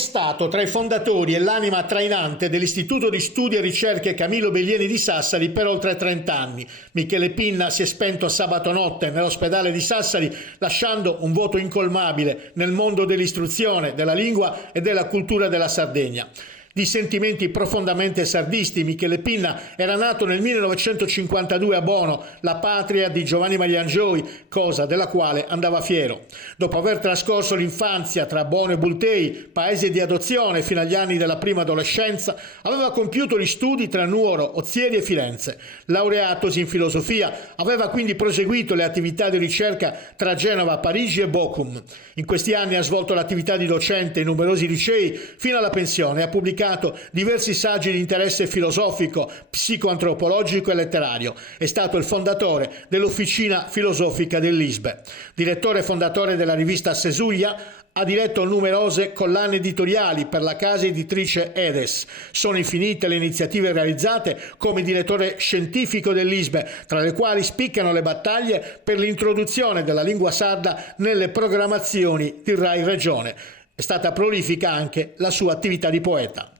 stato tra i fondatori e l'anima trainante dell'Istituto di Studi e Ricerche Camillo Bellieni di Sassari per oltre 30 anni. Michele Pinna si è spento sabato notte nell'ospedale di Sassari, lasciando un vuoto incolmabile nel mondo dell'istruzione, della lingua e della cultura della Sardegna. Di sentimenti profondamente sardisti, Michele Pinna era nato nel 1952 a Bono, la patria di Giovanni Mariangioi, cosa della quale andava fiero. Dopo aver trascorso l'infanzia tra Bono e Bultei, paese di adozione fino agli anni della prima adolescenza, aveva compiuto gli studi tra Nuoro, Ozieri e Firenze. Laureatosi in filosofia, aveva quindi proseguito le attività di ricerca tra Genova, Parigi e Bochum. In questi anni ha svolto l'attività di docente in numerosi licei fino alla pensione e ha pubblicato diversi saggi di interesse filosofico, psicoantropologico e letterario. È stato il fondatore dell'Officina Filosofica dell'Isbe. Direttore e fondatore della rivista Sesuglia, ha diretto numerose collane editoriali per la casa editrice Edes. Sono infinite le iniziative realizzate come direttore scientifico dell'Isbe, tra le quali spiccano le battaglie per l'introduzione della lingua sarda nelle programmazioni di Rai Regione. È stata prolifica anche la sua attività di poeta.